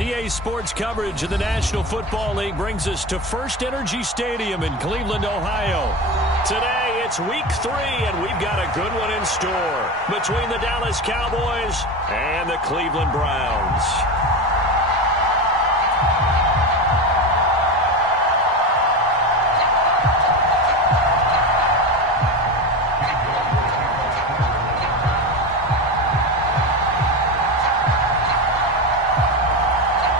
EA Sports coverage of the National Football League brings us to First Energy Stadium in Cleveland, Ohio. Today, it's Week 3, and we've got a good one in store between the Dallas Cowboys and the Cleveland Browns.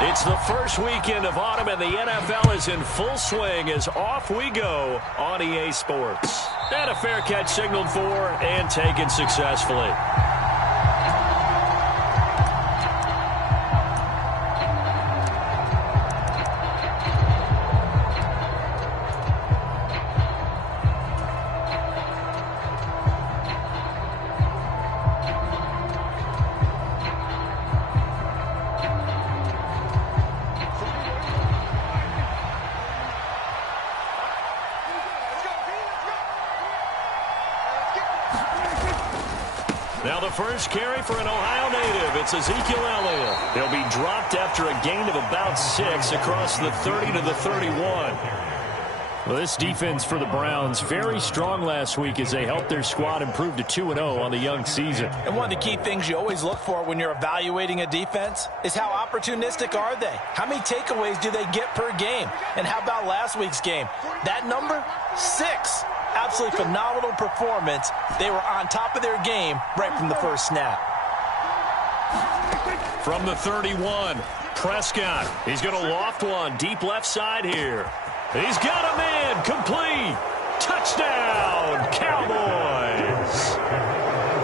It's the first weekend of autumn, and the NFL is in full swing as off we go on EA Sports. And a fair catch signaled for and taken successfully. Now the first carry for an Ohio native. It's Ezekiel Elliott. He'll be dropped after a gain of about 6 across the 30 to the 31. Well, this defense for the Browns, very strong last week as they helped their squad improve to 2-0 on the young season. And one of the key things you always look for when you're evaluating a defense is how opportunistic are they? How many takeaways do they get per game? And how about last week's game? That number? 6. Absolutely phenomenal performance. They were on top of their game right from the first snap. From the 31, Prescott. He's going to loft one deep left side here. He's got him in. Complete. Touchdown, Cowboys.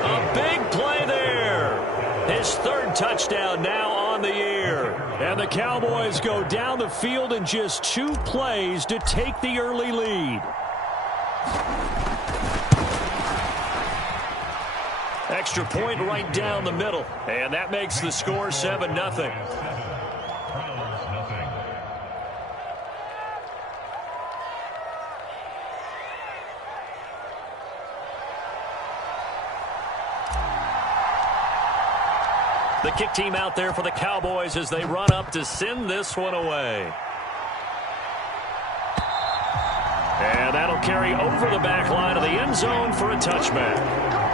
A big play there. His third touchdown now on the year. And the Cowboys go down the field in just 2 plays to take the early lead. Extra point right down the middle. And that makes the score 7-0. The kick team out there for the Cowboys as they run up to send this one away. And that'll carry over the back line of the end zone for a touchback.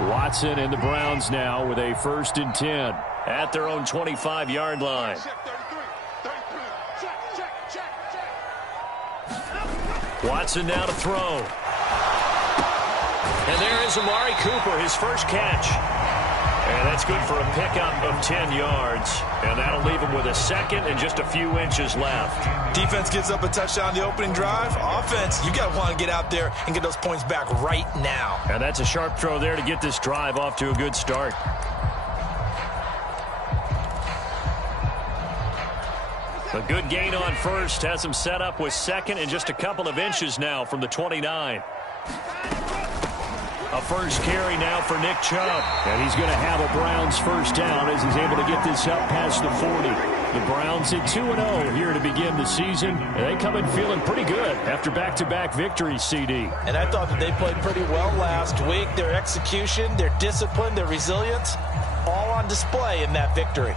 Watson and the Browns now with a 1st and 10 at their own 25-yard line. Watson now to throw. And there is Amari Cooper, his first catch. And that's good for a pickup of 10 yards. And that'll leave him with a 2nd and just a few inches left. Defense gives up a touchdown on the opening drive. Offense, you got to want to get out there and get those points back right now. And that's a sharp throw there to get this drive off to a good start. A good gain on first has him set up with 2nd and just a couple of inches now from the 29. A first carry now for Nick Chubb. And he's going to have a Browns first down as he's able to get this up past the 40. The Browns at 2-0 here to begin the season. And they come in feeling pretty good after back-to-back victories, CD. And I thought that they played pretty well last week. Their execution, their discipline, their resilience, all on display in that victory.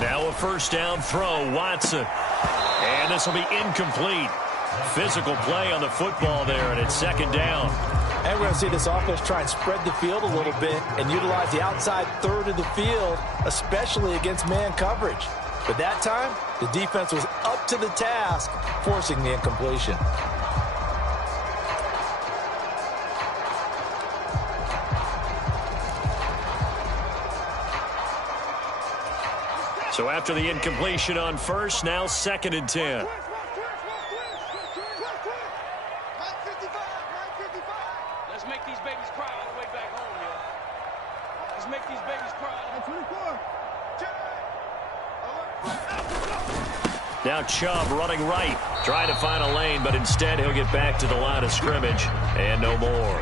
Now a first down throw, Watson. And this will be incomplete. Physical play on the football there, and it's 2nd down. And we're going to see this offense try and spread the field a little bit and utilize the outside third of the field, especially against man coverage. But that time, the defense was up to the task, forcing the incompletion. So after the incompletion on first, now 2nd and 10. Now Chubb running right, trying to find a lane, but instead he'll get back to the line of scrimmage and no more.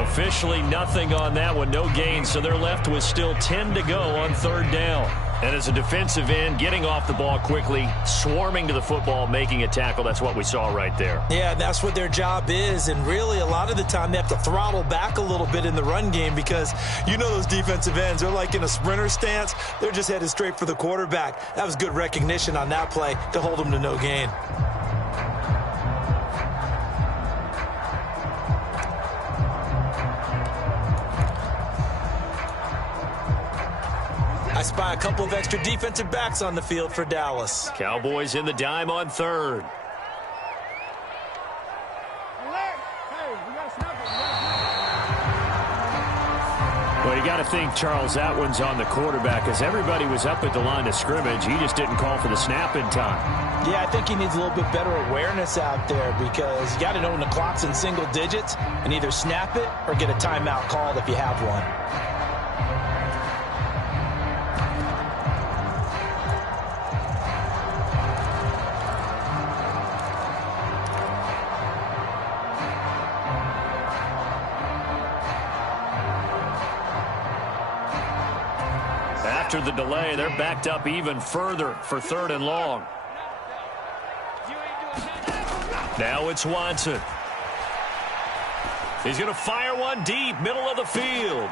Officially nothing on that one, no gain, so they're left with still 10 to go on third down. And as a defensive end, getting off the ball quickly, swarming to the football, making a tackle, that's what we saw right there. Yeah, that's what their job is, and really a lot of the time they have to throttle back a little bit in the run game because you know those defensive ends, they're like in a sprinter stance. They're just headed straight for the quarterback. That was good recognition on that play to hold them to no gain. I spy a couple of extra defensive backs on the field for Dallas. Cowboys in the dime on third. Well, you got to think, Charles, that one's on the quarterback as everybody was up at the line of scrimmage. He just didn't call for the snap in time. Yeah, I think he needs a little bit better awareness out there because you got to know when the clock's in single digits and either snap it or get a timeout called if you have one. After the delay, they're backed up even further for third and long. Now it's Watson. He's going to fire one deep, middle of the field.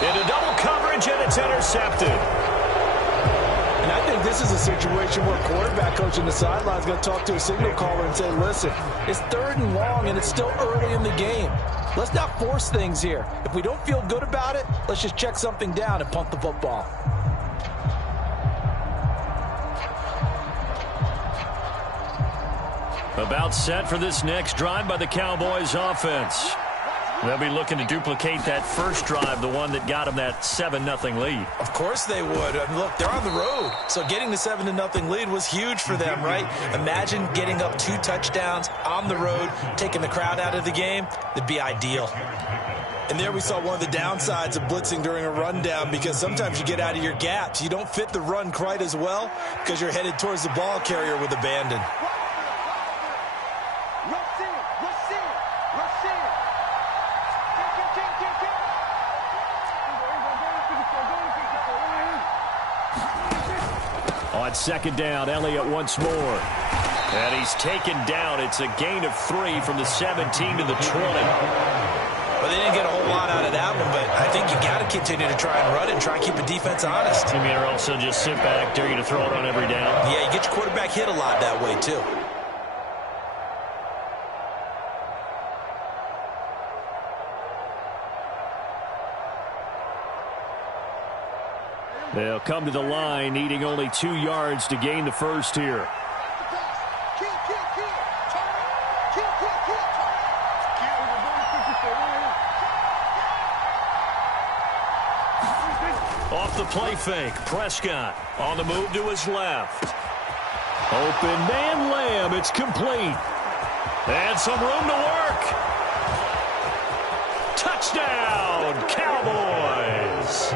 Into double coverage, and it's intercepted. And I think this is a situation where quarterback coach on the sideline is going to talk to a signal caller and say, listen, it's third and long, and it's still early in the game. Let's not force things here. If we don't feel good about it, let's just check something down and punt the football. About set for this next drive by the Cowboys offense. They'll be looking to duplicate that first drive, the one that got them that 7-0 lead. Of course they would. I mean, look, they're on the road. So getting the 7-0 lead was huge for them, right? Imagine getting up 2 touchdowns on the road, taking the crowd out of the game. That'd be ideal. And there we saw one of the downsides of blitzing during a rundown because sometimes you get out of your gaps. You don't fit the run quite as well because you're headed towards the ball carrier with abandon. On second down, Elliott once more. And he's taken down. It's a gain of 3 from the 17 to the 20. Well, they didn't get a whole lot out of that one, but I think you got to continue to try and run and try and keep the defense honest. You mean, or also just sit back, dare you to throw it on every down? Yeah, you get your quarterback hit a lot that way, too. They'll come to the line, needing only 2 yards to gain the first here. Off the play fake, Prescott on the move to his left. Open man, Lamb, it's complete. And some room to work. Touchdown, Cowboys!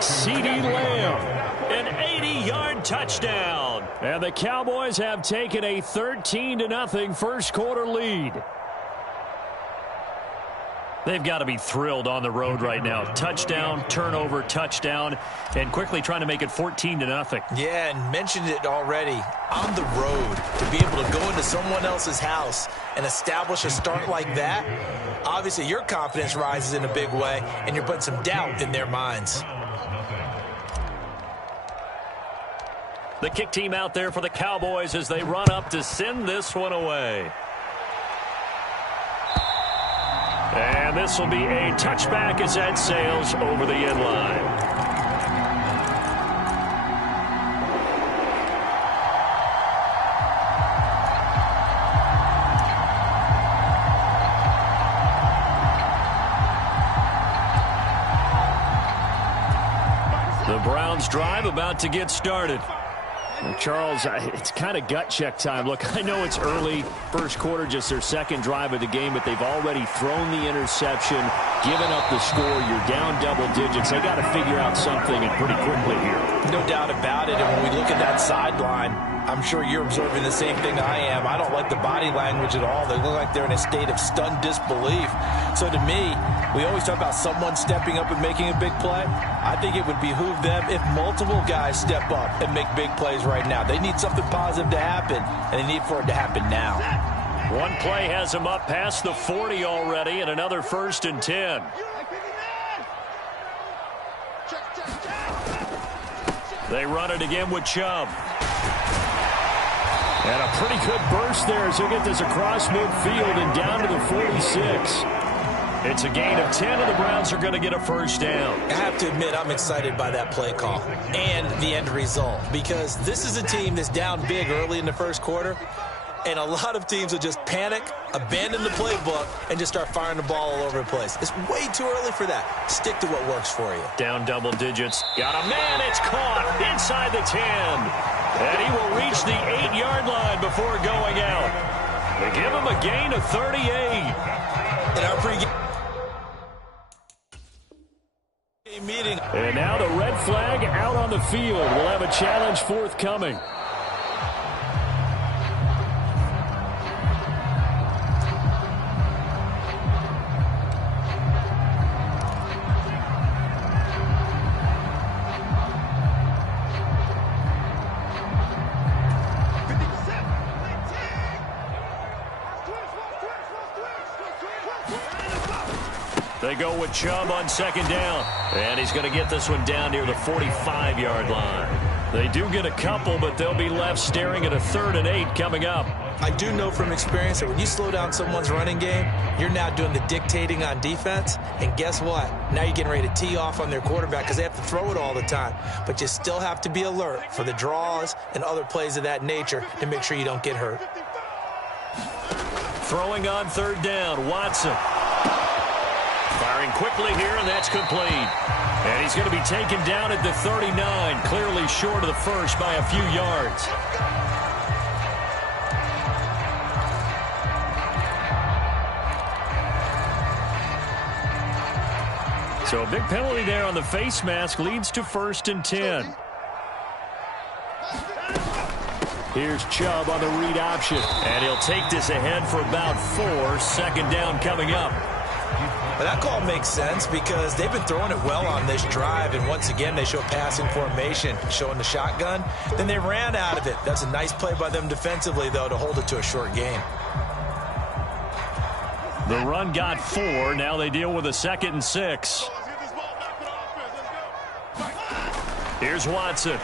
CeeDee Lamb, an 80-yard touchdown. And the Cowboys have taken a 13-0 first quarter lead. They've got to be thrilled on the road right now. Touchdown, turnover, touchdown, and quickly trying to make it 14-0. Yeah, and mentioned it already. On the road, to be able to go into someone else's house and establish a start like that, obviously your confidence rises in a big way, and you're putting some doubt in their minds. The kick team out there for the Cowboys as they run up to send this one away. And this will be a touchback as that sails over the end line. The Browns drive about to get started. Charles, it's kind of gut check time. Look, I know it's early, first quarter, just their second drive of the game, but they've already thrown the interception, given up the score. You're down double digits. They got to figure out something, and pretty quickly here. No doubt about it. And when we look at that sideline, I'm sure you're observing the same thing I am. I don't like the body language at all. They look like they're in a state of stunned disbelief. So to me, we always talk about someone stepping up and making a big play. I think it would behoove them if multiple guys step up and make big plays right now. They need something positive to happen, and they need for it to happen now. One play has them up past the 40 already, and another 1st and 10. They run it again with Chubb. And a pretty good burst there as he'll get this across midfield and down to the 46. It's a gain of 10, and the Browns are going to get a first down. I have to admit, I'm excited by that play call and the end result, because this is a team that's down big early in the first quarter, and a lot of teams will just panic, abandon the playbook, and just start firing the ball all over the place. It's way too early for that. Stick to what works for you. Down double digits. Got a man. It's caught inside the 10. And he will reach the 8-yard line before going out. They give him a gain of 38. In our pregame meeting. And now the red flag out on the field. We'll have a challenge forthcoming. They go with Chubb on 2nd down. And he's going to get this one down near the 45-yard line. They do get a couple, but they'll be left staring at a 3rd and 8 coming up. I do know from experience that when you slow down someone's running game, you're now doing the dictating on defense. And guess what? Now you're getting ready to tee off on their quarterback because they have to throw it all the time. But you still have to be alert for the draws and other plays of that nature to make sure you don't get hurt. Throwing on 3rd down, Watson. Firing quickly here, and that's complete. And he's going to be taken down at the 39, clearly short of the first by a few yards. So a big penalty there on the face mask leads to 1st and 10. Here's Chubb on the read option. And he'll take this ahead for about 4. 2nd down coming up. But that call makes sense because they've been throwing it well on this drive, and once again they show passing formation, showing the shotgun. Then they ran out of it. That's a nice play by them defensively, though, to hold it to a short gain. The run got 4. Now they deal with a 2nd and 6. Here's Watson.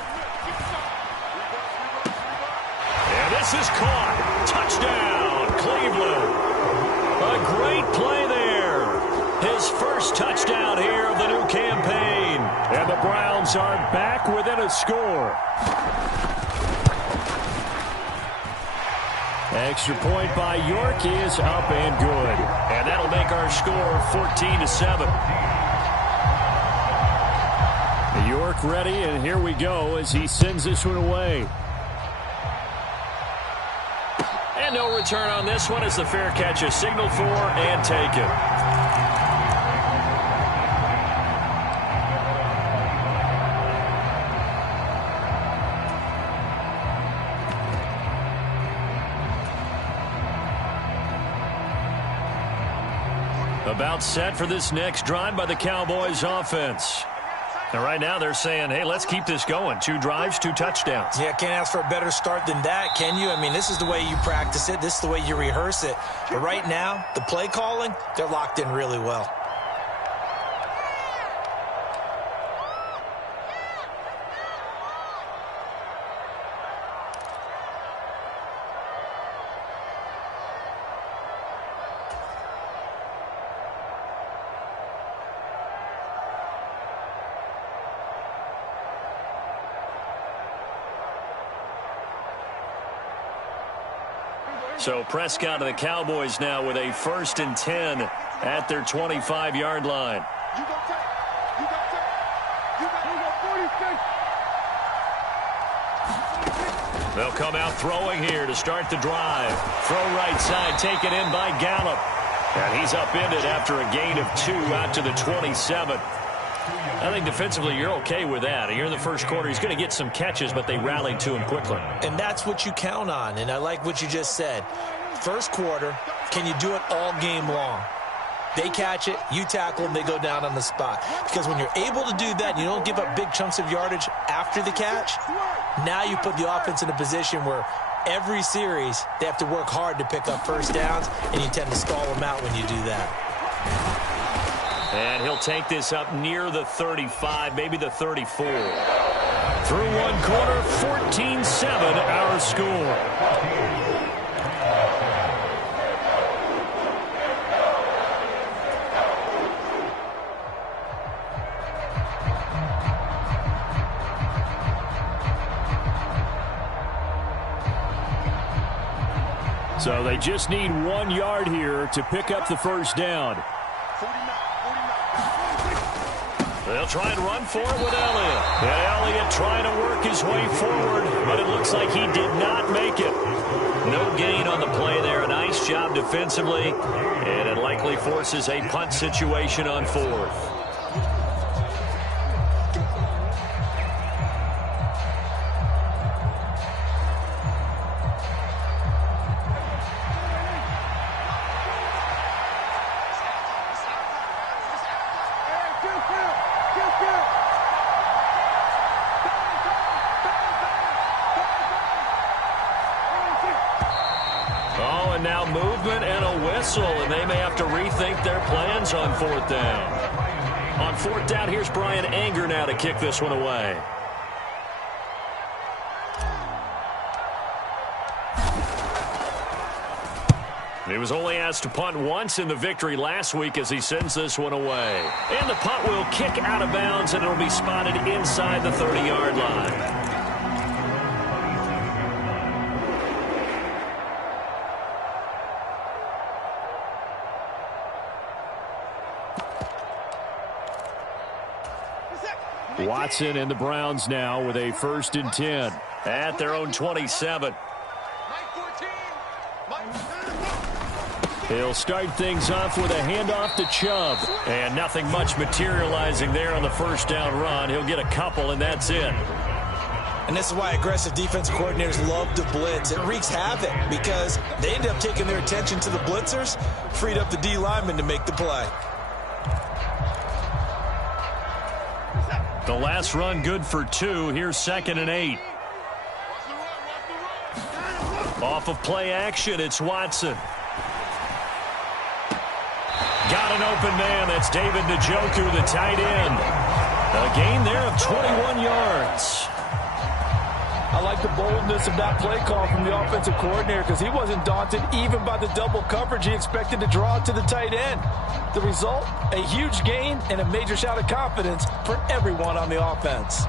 And this is caught. Touchdown, Cleveland. A great play there. His first touchdown here of the new campaign. And the Browns are back within a score. Extra point by York is up and good. And that'll make our score 14-7. York ready, and here we go as he sends this one away. And no return on this one as the fair catch is signaled for and taken. About set for this next drive by the Cowboys offense. And right now they're saying, hey, let's keep this going. 2 drives, 2 touchdowns. Yeah, can't ask for a better start than that, can you? I mean, this is the way you practice it. This is the way you rehearse it. But right now, the play calling, they're locked in really well. So Prescott and the Cowboys now with a 1st and 10 at their 25-yard line. They'll come out throwing here to start the drive. Throw right side, taken in by Gallup. And he's upended after a gain of 2 out to the 27. I think defensively you're okay with that. Here in the first quarter, he's going to get some catches, but they rallied to him quickly. And that's what you count on, and I like what you just said. First quarter, can you do it all game long? They catch it, you tackle them, they go down on the spot. Because when you're able to do that, you don't give up big chunks of yardage after the catch, now you put the offense in a position where every series they have to work hard to pick up first downs, and you tend to stall them out when you do that. And he'll take this up near the 35, maybe the 34. Through one quarter, 14-7 our score. So they just need 1 yard here to pick up the first down. They'll try and run for it with Elliott. And Elliott trying to work his way forward, but it looks like he did not make it. No gain on the play there. A nice job defensively, and it likely forces a punt situation on fourth. Now movement and a whistle, and they may have to rethink their plans on fourth down. On fourth down, here's Brian Anger now to kick this one away. He was only asked to punt once in the victory last week as he sends this one away. And the punt will kick out of bounds, and it'll be spotted inside the 30-yard line. Watson and the Browns now with a 1st and 10 at their own 27. He'll start things off with a handoff to Chubb. And nothing much materializing there on the first down run. He'll get a couple, and that's it. And this is why aggressive defensive coordinators love to blitz. It wreaks havoc because they end up taking their attention to the blitzers, freed up the D lineman to make the play. The last run good for 2. Here's 2nd and 8. Off of play action, it's Watson. Got an open man. That's David Njoku, the tight end. A gain there of 21 yards. I like the boldness of that play call from the offensive coordinator because he wasn't daunted even by the double coverage he expected to draw to the tight end. The result, a huge gain and a major shout of confidence for everyone on the offense.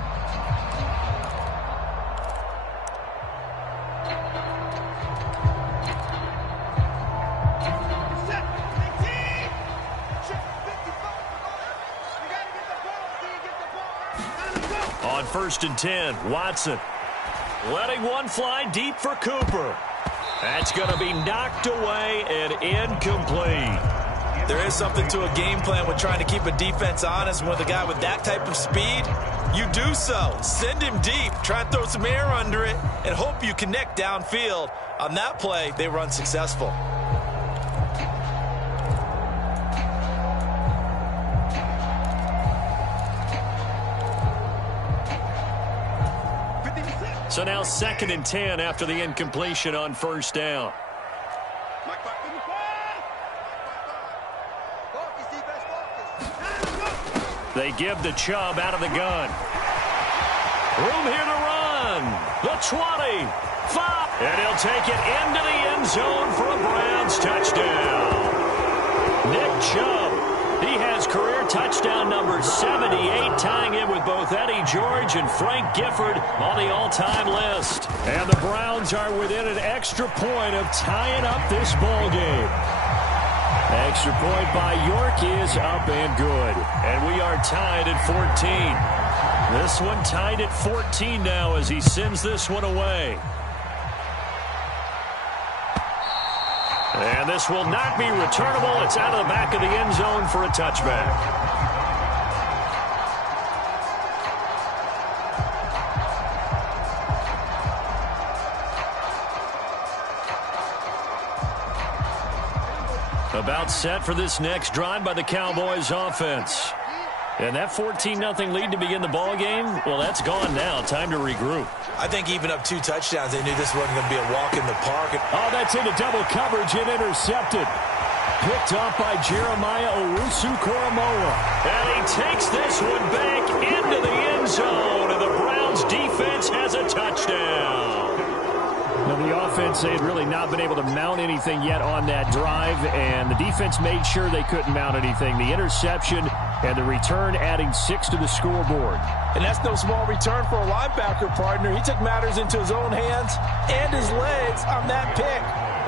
On 1st and 10, Watson. Letting one fly deep for Cooper. That's going to be knocked away and incomplete. There is something to a game plan with trying to keep a defense honest. With a guy with that type of speed, you do so. Send him deep, try and throw some air under it, and hope you connect downfield. On that play, they were unsuccessful. So now 2nd and 10 after the incompletion on 1st down. They give the Chubb out of the gun. Room here to run. The 20. 5. And he'll take it into the end zone for a Browns touchdown. Nick Chubb. He has career touchdown number 78, tying in with both Eddie George and Frank Gifford on the all-time list. And the Browns are within an extra point of tying up this ball game. Extra point by York is up and good. And we are tied at 14. This one tied at 14 now as he sends this one away. And this will not be returnable. It's out of the back of the end zone for a touchback. About set for this next drive by the Cowboys offense. And that 14-0 lead to begin the ball game, well, that's gone now. Time to regroup. I think even up 2 touchdowns, they knew this wasn't going to be a walk in the park. Oh, that's into double coverage and intercepted. Picked up by Jeremiah Owusu-Koramoah. And he takes this one back into the end zone. And the Browns defense has a touchdown. Now, the offense, they had really not been able to mount anything yet on that drive, and the defense made sure they couldn't mount anything. The interception and the return adding 6 to the scoreboard. And that's no small return for a linebacker, partner. He took matters into his own hands and his legs on that pick.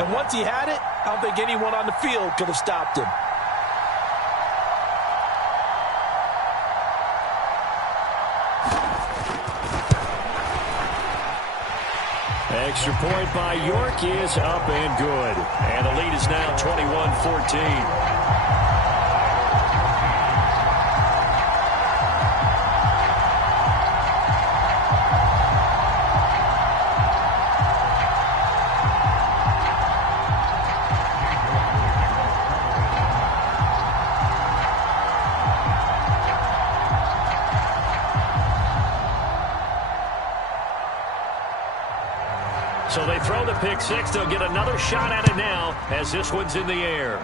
And once he had it, I don't think anyone on the field could have stopped him. Extra point by York is up and good. And the lead is now 21-14. So they throw the pick six. They'll get another shot at it now as this one's in the air.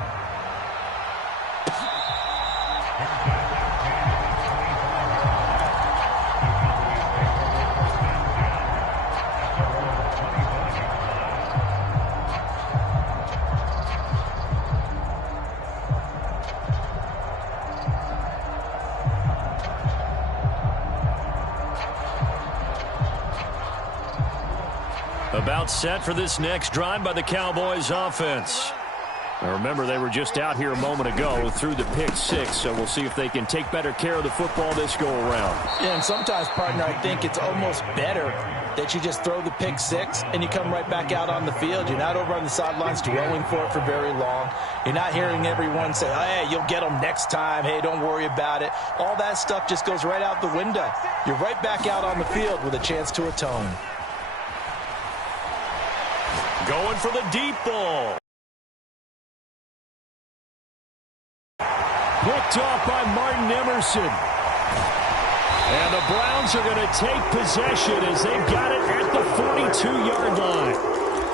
About set for this next drive by the Cowboys offense. Now remember, they were just out here a moment ago through the pick six, so we'll see if they can take better care of the football this go around. Yeah, and sometimes, partner, I think it's almost better that you just throw the pick six and you come right back out on the field. You're not over on the sidelines dwelling for it for very long. You're not hearing everyone say, hey, you'll get them next time. Hey, don't worry about it. All that stuff just goes right out the window. You're right back out on the field with a chance to atone. Going for the deep ball. Picked off by Martin Emerson. And the Browns are going to take possession as they've got it at the 42-yard line.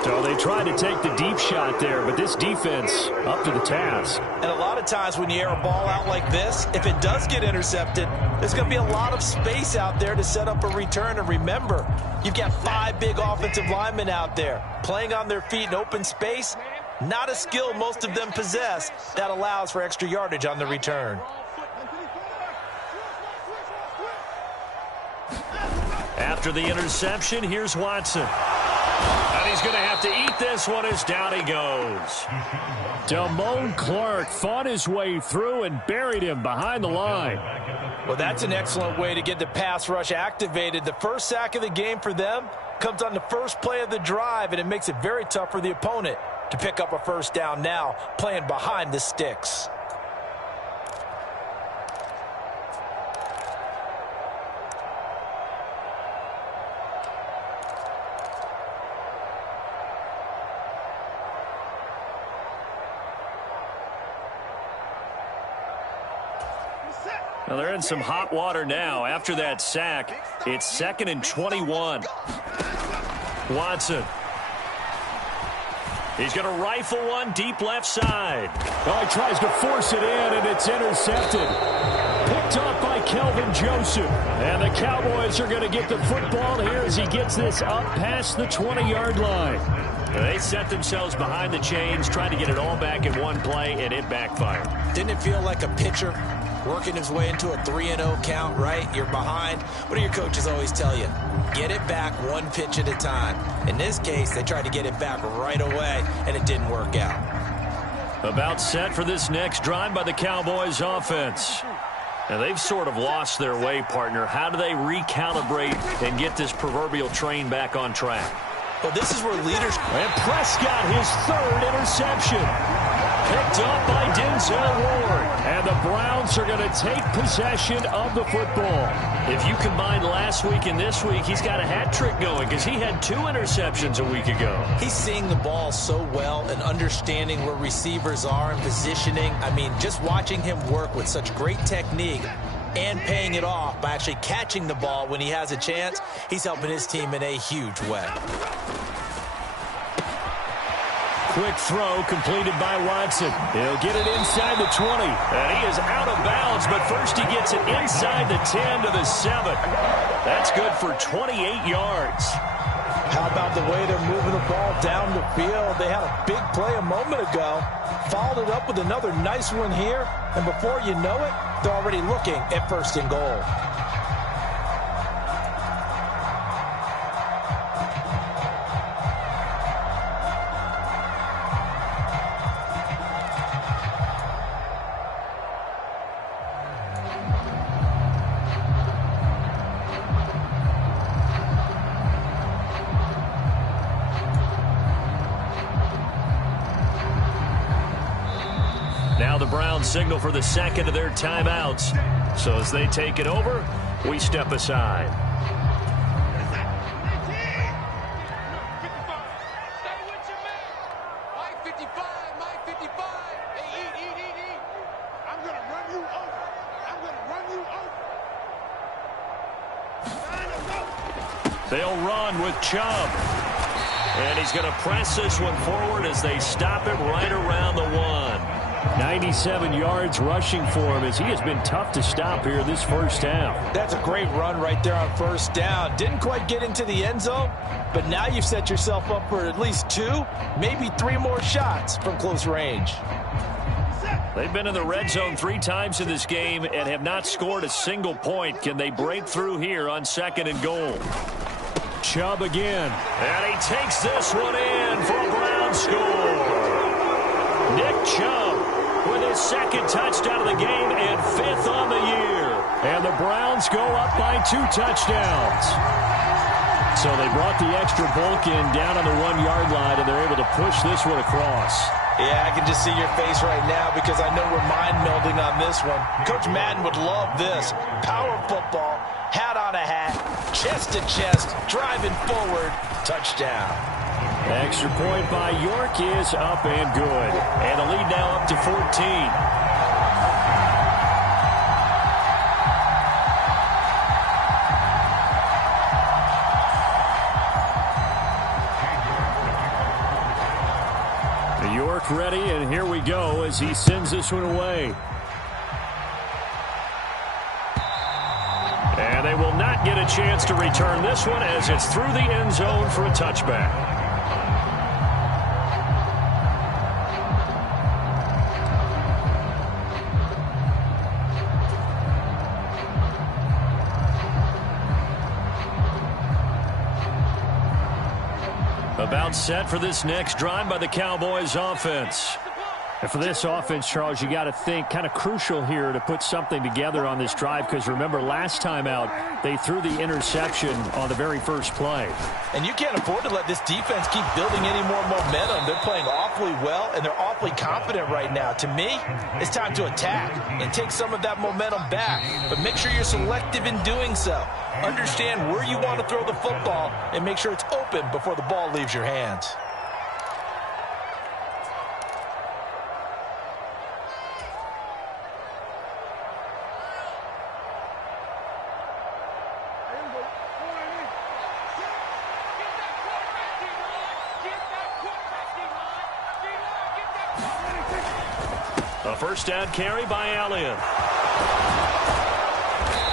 So they tried to take the deep shot there, but this defense up to the task. And a lot of times when you air a ball out like this, if it does get intercepted, there's going to be a lot of space out there to set up a return. And remember, you've got 5 big offensive linemen out there playing on their feet in open space. Not a skill most of them possess that allows for extra yardage on the return. After the interception, here's Watson. And he's going to have to eat this one as down he goes. Damone Clark fought his way through and buried him behind the line. Well, that's an excellent way to get the pass rush activated. The first sack of the game for them comes on the first play of the drive, and it makes it very tough for the opponent to pick up a first down now, playing behind the sticks. Well, they're in some hot water now. After that sack, it's 2nd and 21. Watson. He's going to rifle one deep left side. Oh, he tries to force it in, and it's intercepted. Picked up by Kelvin Joseph. And the Cowboys are going to get the football here as he gets this up past the 20-yard line. They set themselves behind the chains, trying to get it all back in one play, and it backfired. Didn't it feel like a pitcher working his way into a 3-0 count, right? You're behind. What do your coaches always tell you? Get it back one pitch at a time. In this case, they tried to get it back right away, and it didn't work out. About set for this next drive by the Cowboys offense. Now, they've sort of lost their way, partner. How do they recalibrate and get this proverbial train back on track? Well, this is where leaders... And Prescott, his 3rd interception. Picked up by Denzel Ward. And the Browns are going to take possession of the football. If you combine last week and this week, he's got a hat trick going because he had 2 interceptions a week ago. He's seeing the ball so well and understanding where receivers are and positioning. I mean, just watching him work with such great technique and paying it off by actually catching the ball when he has a chance, he's helping his team in a huge way. Quick throw completed by Watson. He'll get it inside the 20. And he is out of bounds, but first he gets it inside the 10 to the 7. That's good for 28 yards. How about the way they're moving the ball down the field? They had a big play a moment ago. Followed it up with another nice one here. And before you know it, they're already looking at 1st and goal. Now the Browns signal for the second of their timeouts. So as they take it over, we step aside. They'll run with Chubb. And he's going to press this one forward as they stop it right around the 1. 97 yards rushing for him as he has been tough to stop here this first half. That's a great run right there on 1st down. Didn't quite get into the end zone, but now you've set yourself up for at least 2, maybe 3 more shots from close range. They've been in the red zone 3 times in this game and have not scored a single point. Can they break through here on 2nd and goal? Chubb again. And he takes this one in for a Brown score. Nick Chubb with his 2nd touchdown of the game and 5th on the year. And the Browns go up by 2 touchdowns. So they brought the extra bulk in down on the 1-yard line, and they're able to push this one across. Yeah, I can just see your face right now because I know we're mind melding on this one. Coach Madden would love this. Power football, hat on a hat, chest to chest, driving forward, touchdown. Extra point by York is up and good. And the lead now up to 14. York ready, and here we go as he sends this one away. And they will not get a chance to return this one as it's through the end zone for a touchback. About set for this next drive by the Cowboys offense. And for this offense, Charles, you got to think kind of crucial here to put something together on this drive because remember last time out they threw the interception on the very first play. And you can't afford to let this defense keep building any more momentum. They're playing awfully well and they're awfully confident right now. To me, it's time to attack and take some of that momentum back. But make sure you're selective in doing so. Understand where you want to throw the football and make sure it's open before the ball leaves your hands. A first down carry by Allen.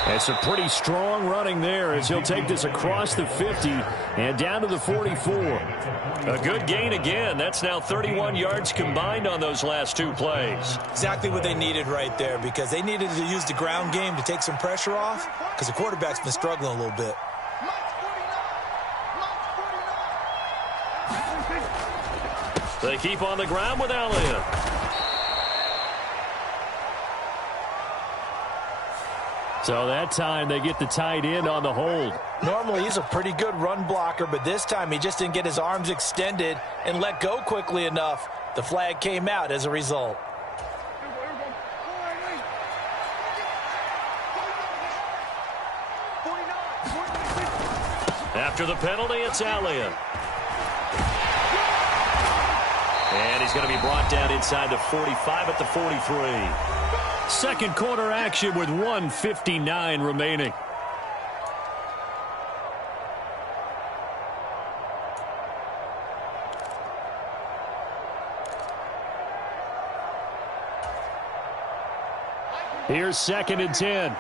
It's a pretty strong running there as he'll take this across the 50 and down to the 44. A good gain again. That's now 31 yards combined on those last 2 plays. Exactly what they needed right there because they needed to use the ground game to take some pressure off because the quarterback's been struggling a little bit. They keep on the ground with Allen. So that time they get the tight end on the hold. Normally he's a pretty good run blocker, but this time he just didn't get his arms extended and let go quickly enough. The flag came out as a result. After the penalty, it's Elliott. And he's going to be brought down inside the 45 at the 43. Second quarter action with 1:59 remaining. Here's 2nd and 10.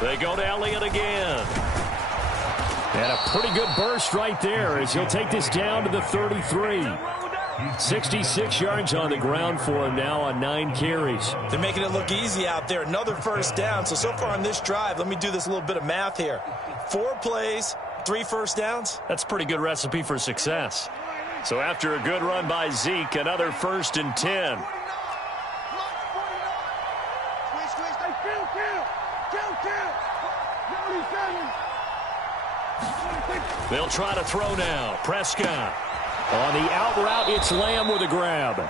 They go to Elliott again. And a pretty good burst right there as he'll take this down to the 33. 66 yards on the ground for him now on 9 carries. They're making it look easy out there. Another first down. So far on this drive, let me do this little bit of math here. 4 plays, 3 first downs. That's a pretty good recipe for success. So after a good run by Zeke, another 1st and 10. They'll try to throw now. Prescott. On the out route, it's Lamb with a grab.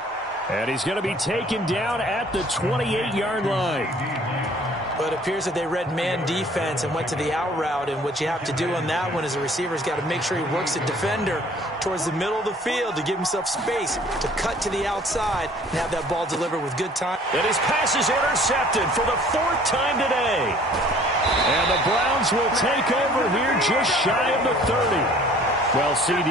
And he's going to be taken down at the 28-yard line. But it appears that they read man defense and went to the out route. And what you have to do on that one is a receiver's got to make sure he works the defender towards the middle of the field to give himself space to cut to the outside and have that ball delivered with good time. And his pass is intercepted for the 4th time today. And the Browns will take over here just shy of the 30. Well, CD,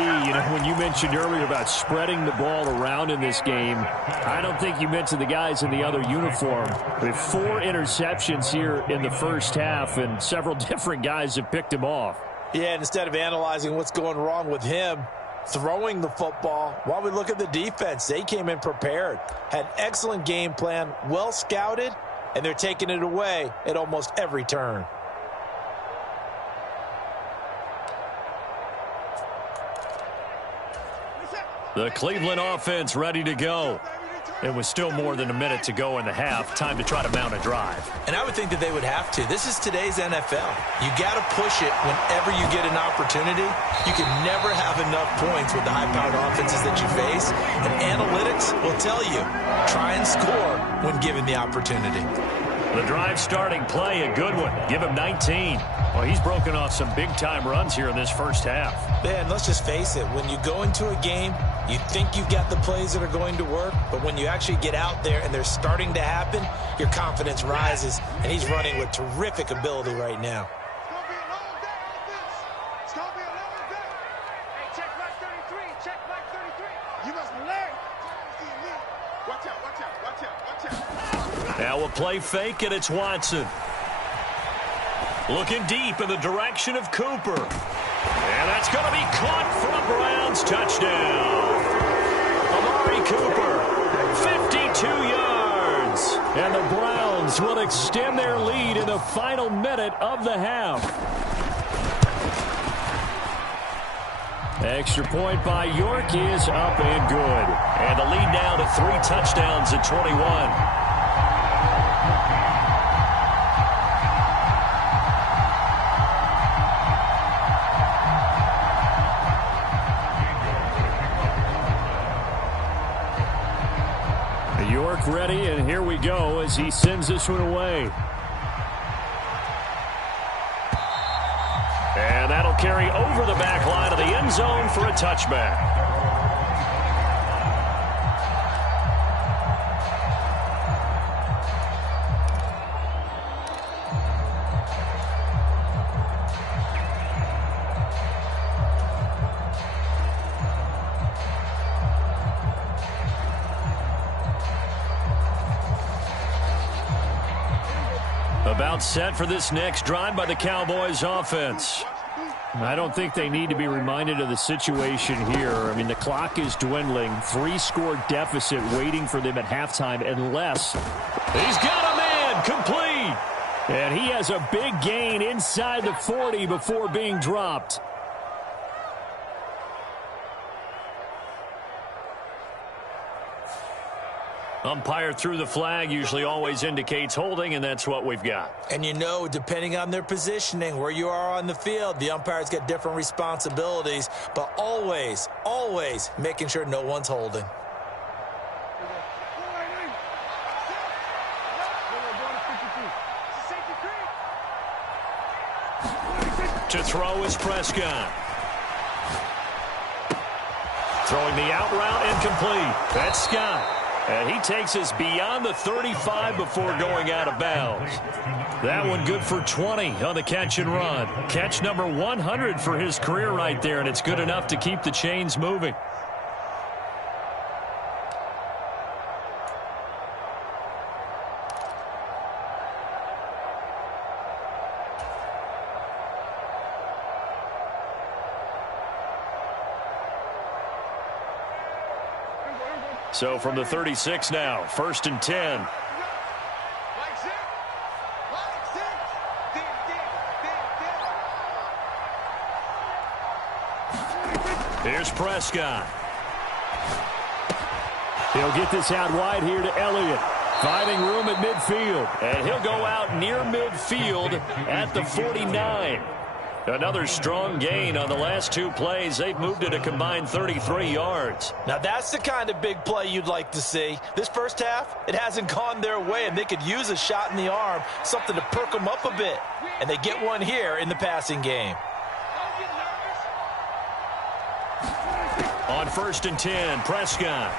when you mentioned earlier about spreading the ball around in this game, I don't think you mentioned the guys in the other uniform. With 4 interceptions here in the first half, and several different guys have picked him off. Yeah, and instead of analyzing what's going wrong with him, throwing the football, while we look at the defense, they came in prepared, had excellent game plan, well scouted, and they're taking it away at almost every turn. The Cleveland offense ready to go. It was still more than a minute to go in the half. Time to try to mount a drive. And I would think that they would have to. This is today's NFL. You got to push it whenever you get an opportunity. You can never have enough points with the high-powered offenses that you face. And analytics will tell you, try and score when given the opportunity. The drive starting play, a good one. Give him 19. Well, he's broken off some big-time runs here in this first half. Man, let's just face it. When you go into a game, you think you've got the plays that are going to work, but when you actually get out there and they're starting to happen, your confidence rises, and he's running with terrific ability right now. Now a play fake, and it's Watson. Looking deep in the direction of Cooper. And that's going to be caught for a Browns touchdown. Amari Cooper, 52 yards. And the Browns will extend their lead in the final minute of the half. Extra point by York is up and good. And the lead now to 3 touchdowns at 21. York ready, and here we go as he sends this one away. And that'll carry over the back line of the end zone for a touchback. About set for this next drive by the Cowboys offense. I don't think they need to be reminded of the situation here. I mean, the clock is dwindling. 3-score deficit waiting for them at halftime unless he's got a man complete. And he has a big gain inside the 40 before being dropped. Umpire threw the flag, usually always indicates holding, and that's what we've got. And you know, depending on their positioning, where you are on the field, the umpires get different responsibilities, but always, always making sure no one's holding. To throw is Prescott. Throwing the out route incomplete. That's Scott. And he takes us beyond the 35 before going out of bounds. That one good for 20 on the catch and run. Catch number 100 for his career right there, and it's good enough to keep the chains moving. So from the 36 now, 1st and 10. Here's Prescott. He'll get this out wide here to Elliott. Finding room at midfield. And he'll go out near midfield at the 49. Another strong gain on the last two plays. They've moved it a combined 33 yards. Now that's the kind of big play you'd like to see. This first half, it hasn't gone their way, and they could use a shot in the arm, something to perk them up a bit. And they get one here in the passing game. On 1st and 10, Prescott.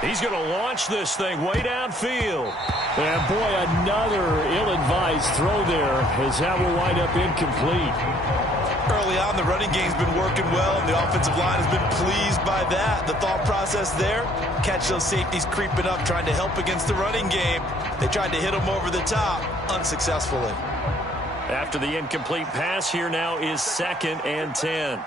He's going to launch this thing way downfield. And boy, another ill-advised throw there as that will wind up incomplete. Early on, the running game's been working well, and the offensive line has been pleased by that. The thought process there, catch those safeties creeping up, trying to help against the running game. They tried to hit them over the top, unsuccessfully. After the incomplete pass, here now is 2nd and 10.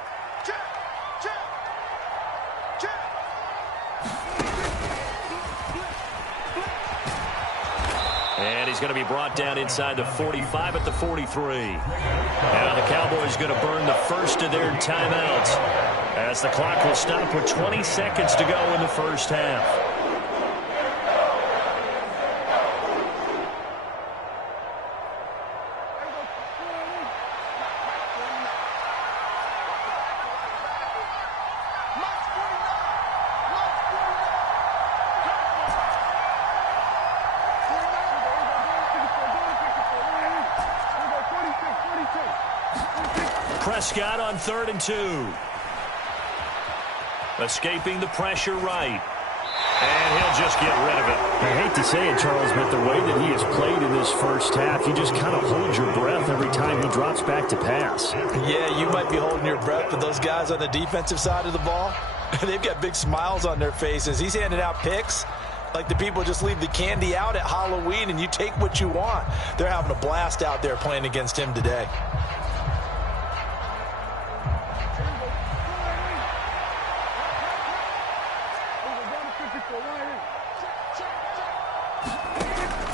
And he's going to be brought down inside the 45 at the 43. Now the Cowboys going to burn the first of their timeouts as the clock will stop with 20 seconds to go in the first half. Prescott on 3rd and 2. Escaping the pressure right. And he'll just get rid of it. I hate to say it, Charles, but the way that he has played in this first half, you just kind of hold your breath every time he drops back to pass. Yeah, you might be holding your breath, but those guys on the defensive side of the ball, they've got big smiles on their faces. He's handing out picks like the people just leave the candy out at Halloween and you take what you want. They're having a blast out there playing against him today.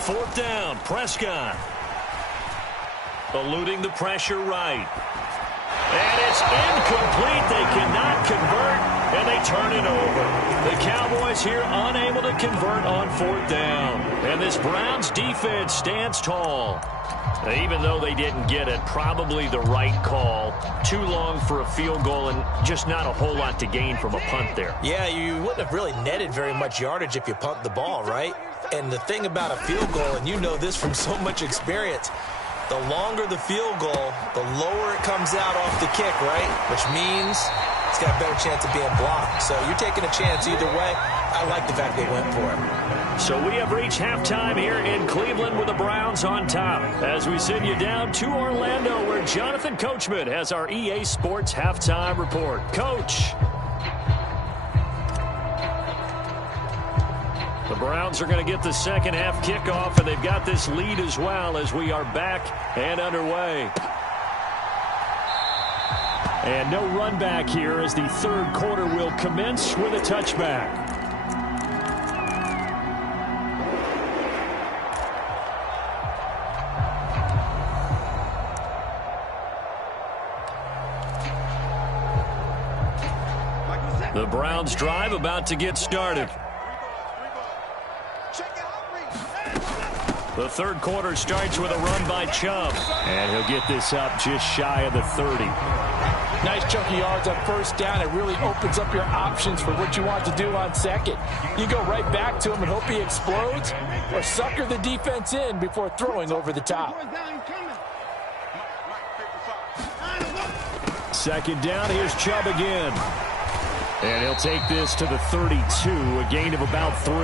Fourth down, Prescott. Eluding the pressure right. And it's incomplete. They cannot convert, and they turn it over. The Cowboys here unable to convert on 4th down. And this Browns defense stands tall. Even though they didn't get it, probably the right call. Too long for a field goal and just not a whole lot to gain from a punt there. Yeah, you wouldn't have really netted very much yardage if you punt the ball, right? And the thing about a field goal, and you know this from so much experience, the longer the field goal, the lower it comes out off the kick, right? Which means it's got a better chance of being blocked. So you're taking a chance either way. I like the fact they went for it. So we have reached halftime here in Cleveland with the Browns on top. As we send you down to Orlando, where Jonathan Coachman has our EA Sports Halftime Report. Coach. The Browns are going to get the second half kickoff, and they've got this lead as well as we are back and underway. And no run back here as the third quarter will commence with a touchback. The Browns drive about to get started. The third quarter starts with a run by Chubb. And he'll get this up just shy of the 30. Nice chunk of yards on first down. It really opens up your options for what you want to do on second. You go right back to him and hope he explodes, or sucker the defense in before throwing over the top. Second down, here's Chubb again. And he'll take this to the 32, a gain of about 3.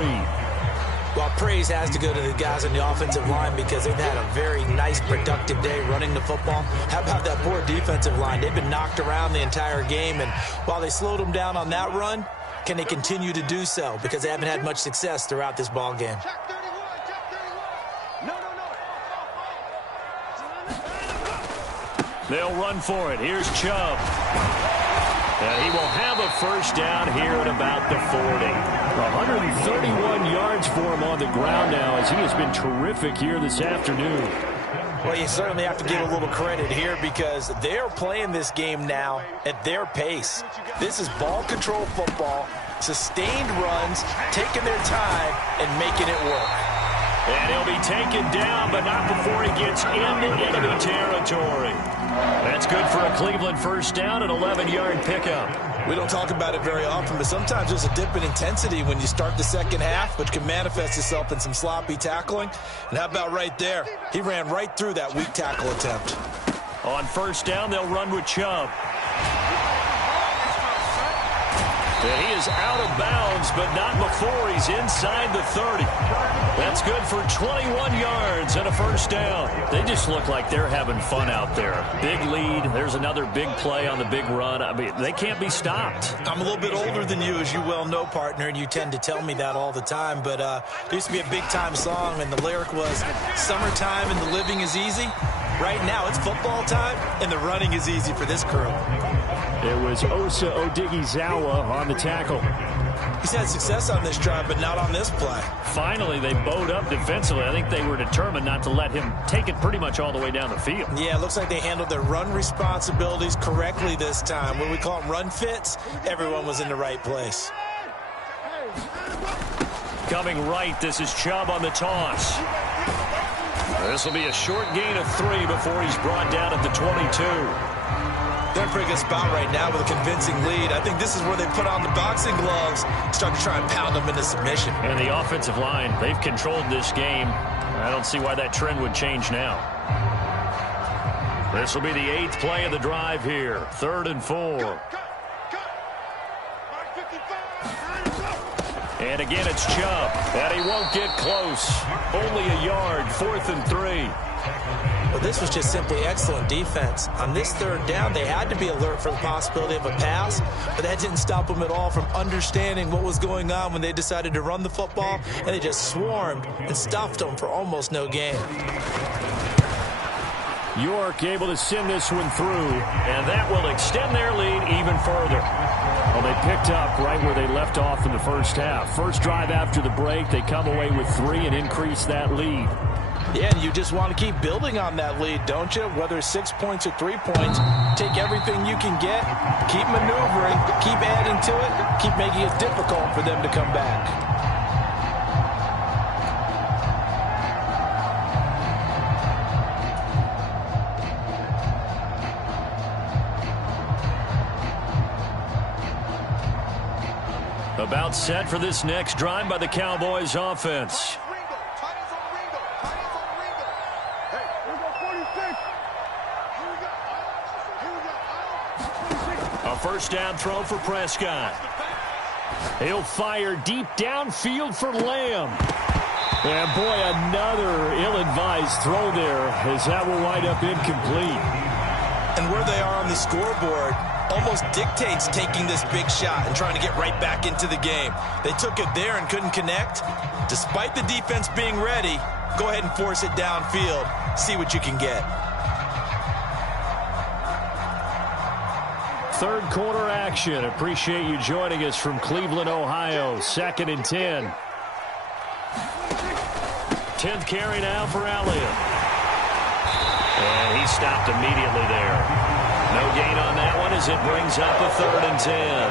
Well, praise has to go to the guys on the offensive line because they've had a very nice, productive day running the football. How about that poor defensive line? They've been knocked around the entire game, and while they slowed them down on that run, can they continue to do so? Because they haven't had much success throughout this ball game. They'll run for it. Here's Chubb. And he will have a first down here at about the 40. 131 yards for him on the ground now as he has been terrific here this afternoon. Well, you certainly have to give a little credit here because they're playing this game now at their pace. This is ball control football, sustained runs, taking their time and making it work. And he'll be taken down, but not before he gets into enemy territory. That's good for a Cleveland first down, an 11-yard pickup. We don't talk about it very often, but sometimes there's a dip in intensity when you start the second half, which can manifest itself in some sloppy tackling. And how about right there? He ran right through that weak tackle attempt. On first down, they'll run with Chubb. And he is out of bounds, but not before he's inside the 30. That's good for 21 yards and a first down. They just look like they're having fun out there. Big lead. There's another big play on the big run. I mean, they can't be stopped. I'm a little bit older than you, as you well know, partner, and you tend to tell me that all the time. But there used to be a big-time song, and the lyric was, "Summertime and the living is easy." Right now, it's football time, and the running is easy for this crew. It was Osa Odighizuwa on the tackle. He's had success on this drive, but not on this play. Finally, they bowed up defensively. I think they were determined not to let him take it pretty much all the way down the field. Yeah, it looks like they handled their run responsibilities correctly this time. When we call them run fits, everyone was in the right place. Coming right, this is Chubb on the toss. This will be a short gain of 3 before he's brought down at the 22. They're in a pretty good spot right now with a convincing lead. I think this is where they put on the boxing gloves and start to try and pound them into submission. And the offensive line, they've controlled this game. I don't see why that trend would change now. This will be the 8th play of the drive here. 3rd and 4. And again, it's Chubb. And he won't get close. Only a yard. 4th and 3. Well, this was just simply excellent defense. On this 3rd down, they had to be alert for the possibility of a pass, but that didn't stop them at all from understanding what was going on when they decided to run the football, and they just swarmed and stuffed them for almost no gain. York able to send this one through. And that will extend their lead even further. Well, they picked up right where they left off in the first half. First drive after the break, they come away with 3 and increase that lead. Yeah, and you just want to keep building on that lead, don't you? Whether it's 6 points or 3 points, take everything you can get, keep maneuvering, keep adding to it, keep making it difficult for them to come back. About set for this next drive by the Cowboys offense. A first down throw for Prescott. He'll fire deep downfield for Lamb. And boy, another ill-advised throw there as that will wind up incomplete. And where they are on the scoreboard almost dictates taking this big shot and trying to get right back into the game. They took it there and couldn't connect. Despite the defense being ready, go ahead and force it downfield. See what you can get. Third quarter action. Appreciate you joining us from Cleveland, Ohio. 2nd and 10. 10th carry now for Elliott. And he stopped immediately there. No gain on that one as it brings up a 3rd and 10.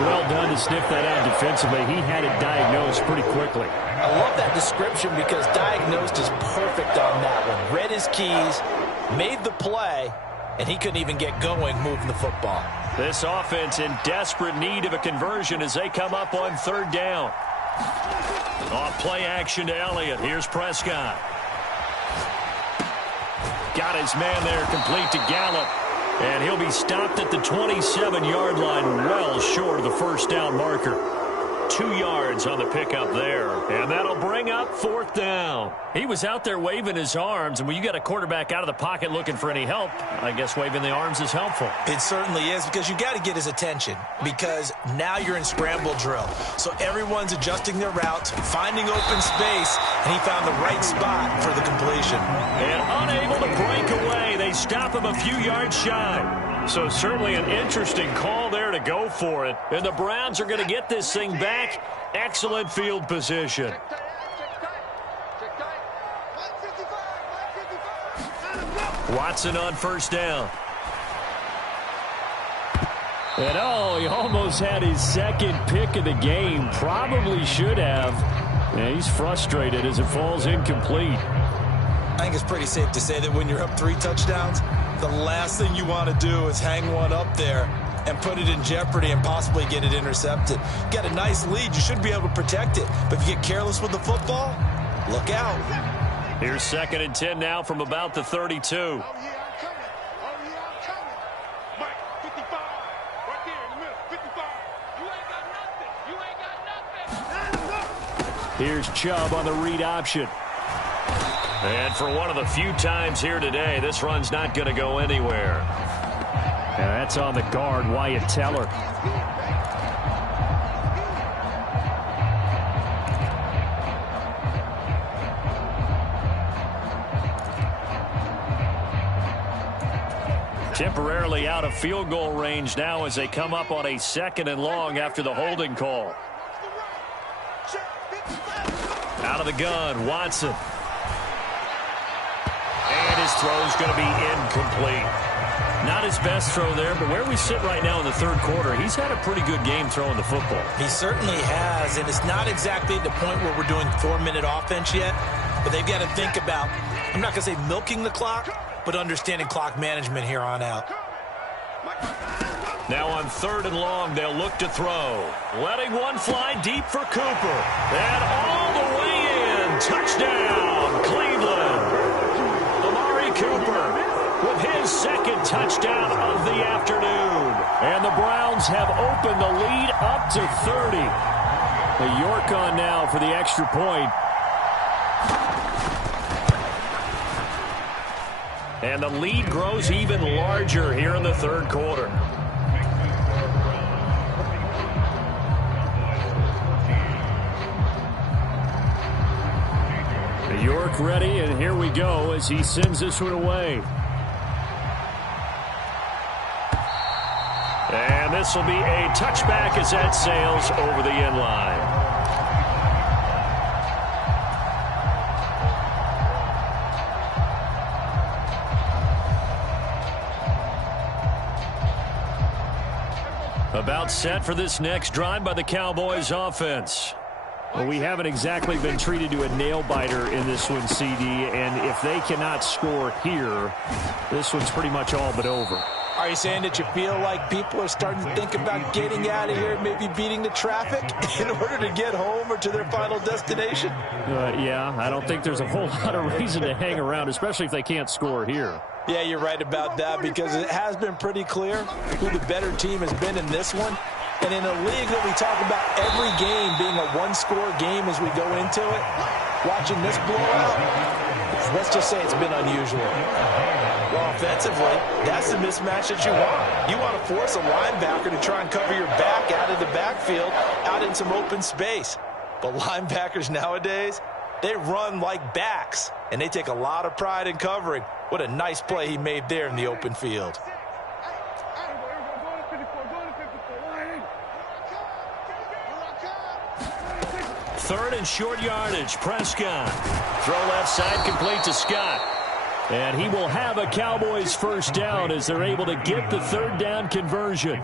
Well done to sniff that out defensively. He had it diagnosed pretty quickly. I love that description because diagnosed is perfect on that one. Read his keys, made the play, and he couldn't even get going moving the football. This offense in desperate need of a conversion as they come up on third down. Off play action to Elliott. Here's Prescott. Got his man there, complete to Gallup. And he'll be stopped at the 27-yard line, well short of the first down marker. 2 yards on the pickup there. And that'll bring up fourth down. He was out there waving his arms, and when you got a quarterback out of the pocket looking for any help, I guess waving the arms is helpful. It certainly is, because you got to get his attention, because now you're in scramble drill. So everyone's adjusting their routes, finding open space, and he found the right spot for the completion. And unable to break away, they stop him a few yards shy. So certainly an interesting call there to go for it. And the Browns are going to get this thing back. Excellent field position. Watson on first down. And oh, he almost had his second pick of the game. Probably should have. Yeah, he's frustrated as it falls incomplete. I think it's pretty safe to say that when you're up 3 touchdowns, the last thing you want to do is hang one up there and put it in jeopardy and possibly get it intercepted. Get a nice lead, you should be able to protect it. But if you get careless with the football, look out. Here's 2nd and 10 now from about the 32. Here's Chubb on the read option. And for one of the few times here today, this run's not going to go anywhere. And that's on the guard, Wyatt Teller. Temporarily out of field goal range now as they come up on a 2nd and long after the holding call. Out of the gun, Watson. And his throw's going to be incomplete. Not his best throw there, but where we sit right now in the third quarter, he's had a pretty good game throwing the football. He certainly has, and it's not exactly at the point where we're doing 4-minute offense yet, but they've got to think about, I'm not going to say milking the clock, but understanding clock management here on out. Now on 3rd and long, they'll look to throw. Letting one fly deep for Cooper. And all the way in. Touchdown, Cleveland. Amari Cooper with his 2nd touchdown of the afternoon. And the Browns have opened the lead up to 30. The York on now for the extra point. And the lead grows even larger here in the third quarter. York ready, and here we go as he sends this one away. And this will be a touchback as that sails over the end line. About set for this next drive by the Cowboys offense. Well, we haven't exactly been treated to a nail-biter in this one, CD, and if they cannot score here, this one's pretty much all but over. Are you saying that you feel like people are starting to think about getting out of here, maybe beating the traffic in order to get home or to their final destination? Yeah, I don't think there's a whole lot of reason to hang around, especially if they can't score here. Yeah, you're right about that, because it has been pretty clear who the better team has been in this one. And in a league that we talk about every game being a one-score game as we go into it, watching this blowout, let's just say it's been unusual. Well, offensively, that's the mismatch that you want. You want to force a linebacker to try and cover your back out of the backfield, out in some open space. But linebackers nowadays, they run like backs, and they take a lot of pride in covering. What a nice play he made there in the open field. Third and short yardage, Prescott. Throw left side, complete to Scott. And he will have a Cowboys first down as they're able to get the third down conversion.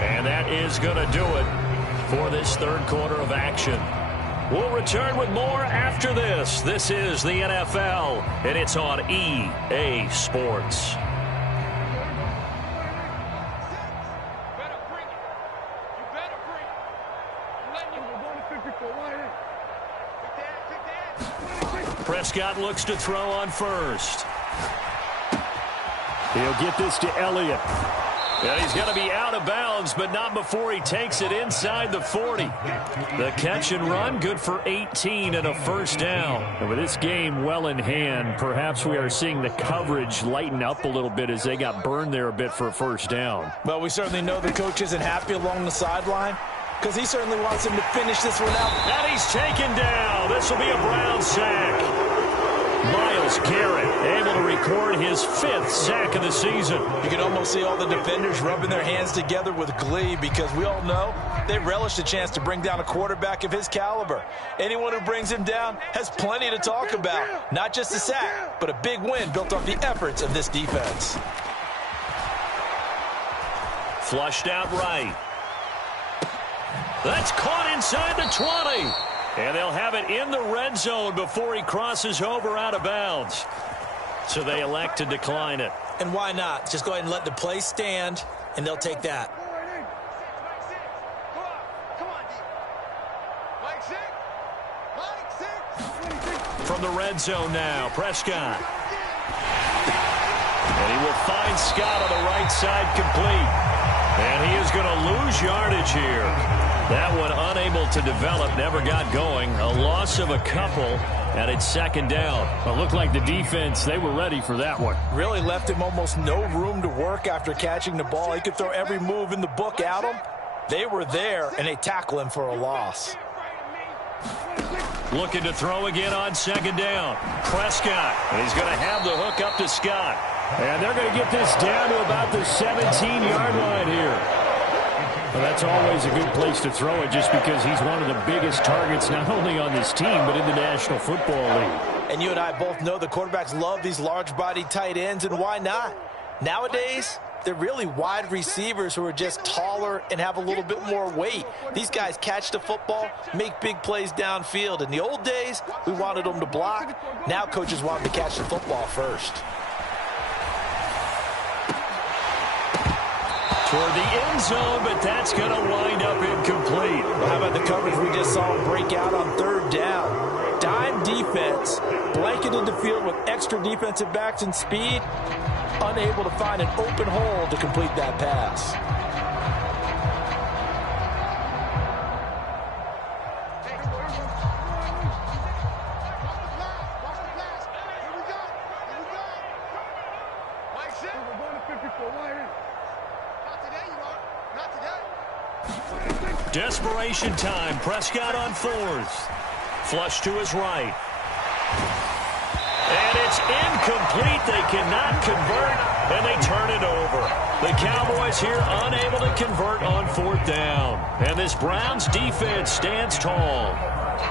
And that is going to do it for this third quarter of action. We'll return with more after this. This is the NFL, and it's on EA Sports. Prescott looks to throw on first. He'll get this to Elliott. And he's going to be out of bounds, but not before he takes it inside the 40. The catch and run, good for 18 and a first down. And with this game well in hand, perhaps we are seeing the coverage lighten up a little bit as they got burned there a bit for a first down. Well, we certainly know the coach isn't happy along the sideline because he certainly wants him to finish this one out. And he's taken down. This will be a Brown sack. Myles Garrett able to record his 5th sack of the season. You can almost see all the defenders rubbing their hands together with glee because we all know they relish the chance to bring down a quarterback of his caliber. Anyone who brings him down has plenty to talk about. Not just a sack, but a big win built off the efforts of this defense. Flushed out right. That's caught inside the 20. And they'll have it in the red zone before he crosses over out of bounds. So they elect to decline it. And why not? Just go ahead and let the play stand, and they'll take that. From the red zone now, Prescott. And he will find Scott on the right side complete. And he is going to lose yardage here. That one unable to develop, never got going. A loss of a couple, and it's second down. It looked like the defense, they were ready for that one. Really left him almost no room to work after catching the ball. He could throw every move in the book at him. They were there, and they tackle him for a loss. Looking to throw again on second down. Prescott, and he's going to have the hook up to Scott. And they're going to get this down to about the 17-yard line here. Well, that's always a good place to throw it just because he's one of the biggest targets not only on this team but in the National Football League. And you and I both know the quarterbacks love these large-bodied tight ends, and why not? Nowadays, they're really wide receivers who are just taller and have a little bit more weight. These guys catch the football, make big plays downfield. In the old days, we wanted them to block. Now coaches want them to catch the football first. Toward the end zone, but that's going to wind up incomplete. Well, how about the coverage we just saw him break out on third down? Dime defense, blanketed the field with extra defensive backs and speed, unable to find an open hole to complete that pass. Desperation time. Prescott on fourth. Flush to his right. And it's incomplete. They cannot convert, and they turn it over. The Cowboys here unable to convert on fourth down. And this Browns defense stands tall.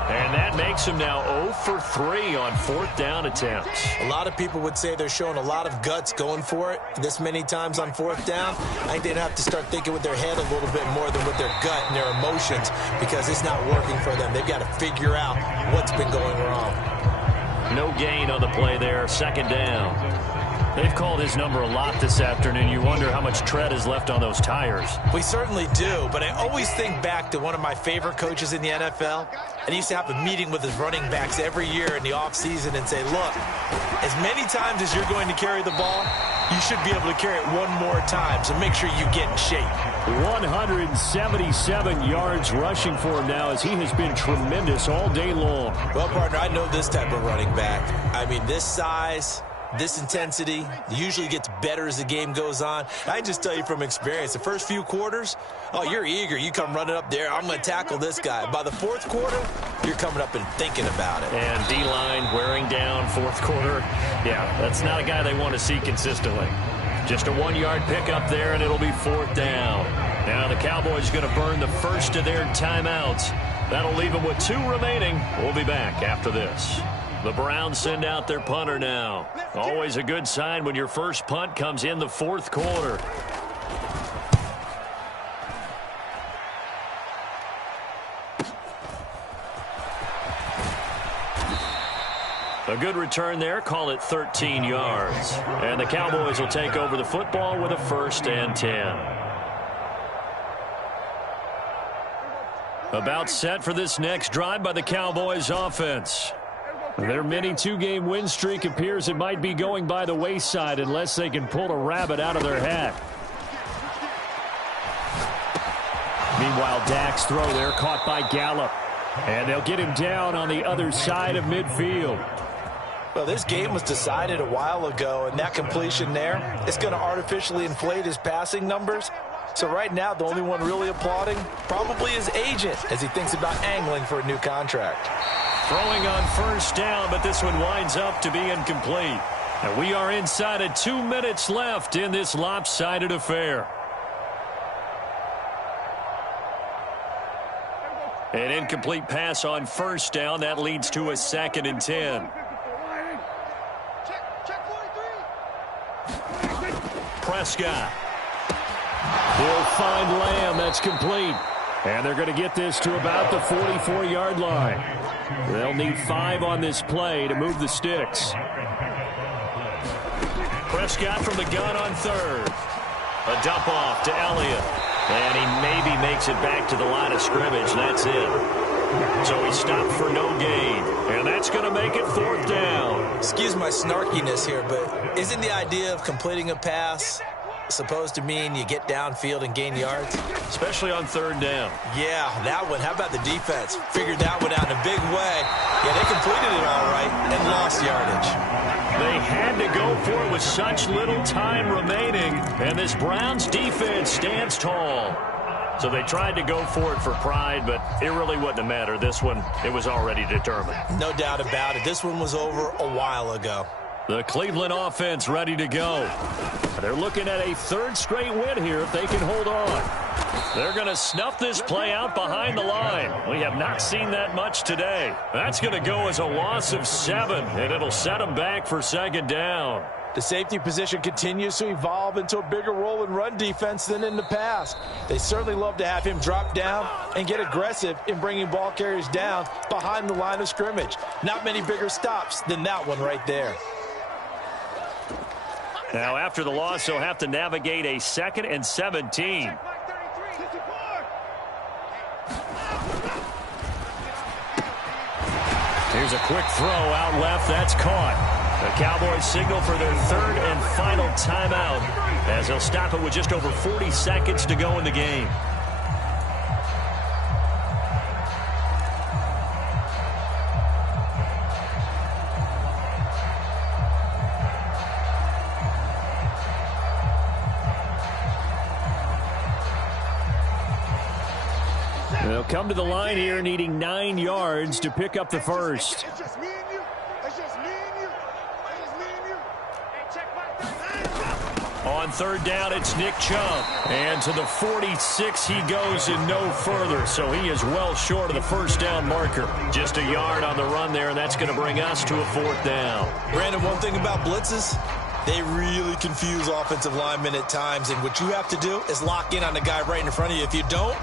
And that makes them now 0 for 3 on fourth down attempts. A lot of people would say they're showing a lot of guts going for it this many times on fourth down. I think they'd have to start thinking with their head a little bit more than with their gut and their emotions because it's not working for them. They've got to figure out what's been going wrong. No gain on the play there, second down. They've called his number a lot this afternoon. You wonder how much tread is left on those tires. We certainly do, but I always think back to one of my favorite coaches in the NFL, and he used to have a meeting with his running backs every year in the offseason and say, look, as many times as you're going to carry the ball, you should be able to carry it one more time, so make sure you get in shape. 177 yards rushing for him now as he has been tremendous all day long. Well, partner, I know this type of running back. I mean, this size, this intensity usually gets better as the game goes on. I just tell you from experience, the first few quarters, oh, you're eager. You come running up there, I'm going to tackle this guy. By the fourth quarter, you're coming up and thinking about it. And D-line wearing down fourth quarter. Yeah, that's not a guy they want to see consistently. Just a 1-yard pickup there, and it'll be fourth down. Now the Cowboys going to burn the first of their timeouts. That'll leave them with 2 remaining. We'll be back after this. The Browns send out their punter now. Always a good sign when your first punt comes in the fourth quarter. A good return there. Call it 13 yards. And the Cowboys will take over the football with a 1st and 10. About set for this next drive by the Cowboys offense. Their mini 2-game win streak appears it might be going by the wayside unless they can pull a rabbit out of their hat. Meanwhile, Dak's throw there caught by Gallup. And they'll get him down on the other side of midfield. Well, this game was decided a while ago, and that completion there is going to artificially inflate his passing numbers. So right now, the only one really applauding probably his agent as he thinks about angling for a new contract. Throwing on 1st down, but this one winds up to be incomplete. And we are inside of 2 minutes left in this lopsided affair. An incomplete pass on 1st down. That leads to a 2nd and 10. Prescott. He'll find Lamb. That's complete. And they're going to get this to about the 44-yard line. They'll need 5 on this play to move the sticks. Prescott from the gun on 3rd. A dump off to Elliott. And he maybe makes it back to the line of scrimmage. That's it. So he stopped for no gain. And that's going to make it 4th down. Excuse my snarkiness here, but isn't the idea of completing a pass supposed to mean you get downfield and gain yards? Especially on 3rd down. Yeah, that one. How about the defense? Figured that one out in a big way. Yeah, they completed it all right and lost yardage. They had to go for it with such little time remaining, and this Browns defense stands tall. So they tried to go for it for pride, but it really wouldn't have mattered. This one, it was already determined. No doubt about it. This one was over a while ago. The Cleveland offense ready to go. They're looking at a 3rd straight win here if they can hold on. They're going to snuff this play out behind the line. We have not seen that much today. That's going to go as a loss of 7, and it'll set them back for 2nd down. The safety position continues to evolve into a bigger role in run defense than in the past. They certainly love to have him drop down and get aggressive in bringing ball carriers down behind the line of scrimmage. Not many bigger stops than that one right there. Now, after the loss, they'll have to navigate a 2nd and 17. Here's a quick throw out left. That's caught. The Cowboys signal for their 3rd and final timeout as they'll stop it with just over 40 seconds to go in the game. They'll come to the line here needing 9 yards to pick up the 1st. On 3rd down, it's Nick Chubb. And to the 46 he goes and no further. So he is well short of the 1st down marker. Just a yard on the run there, and that's going to bring us to a 4th down. Brandon, one thing about blitzes, they really confuse offensive linemen at times. And what you have to do is lock in on the guy right in front of you. If you don't,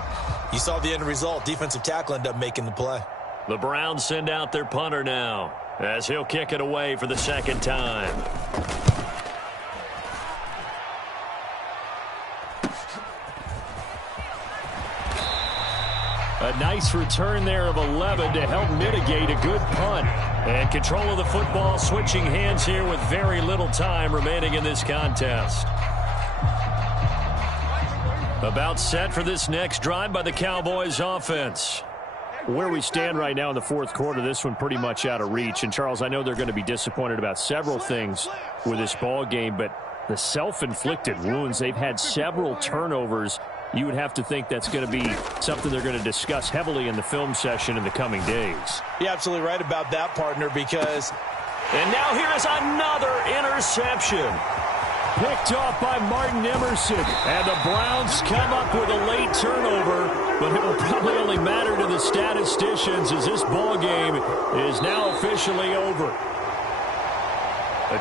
you saw the end result. Defensive tackle ended up making the play. The Browns send out their punter now as he'll kick it away for the 2nd time. A nice return there of 11 to help mitigate a good punt. And control of the football switching hands here with very little time remaining in this contest. About set for this next drive by the Cowboys offense. Where we stand right now in the 4th quarter, this one pretty much out of reach. And, Charles, I know they're going to be disappointed about several things with this ball game, but the self-inflicted wounds, they've had several turnovers. You would have to think that's going to be something they're going to discuss heavily in the film session in the coming days. You're absolutely right about that, partner, because... And now here is another interception. Picked off by Martin Emerson. And the Browns come up with a late turnover, but it will probably only matter to the statisticians as this ball game is now officially over.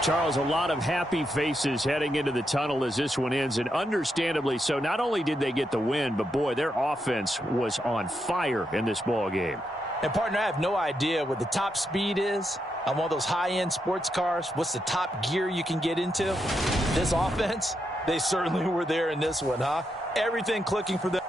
Charles, a lot of happy faces heading into the tunnel as this one ends, and understandably so. Not only did they get the win, but boy, their offense was on fire in this ball game. And partner, I have no idea what the top speed is on one of those high-end sports cars. What's the top gear you can get into? This offense, they certainly were there in this one, huh? Everything clicking for them.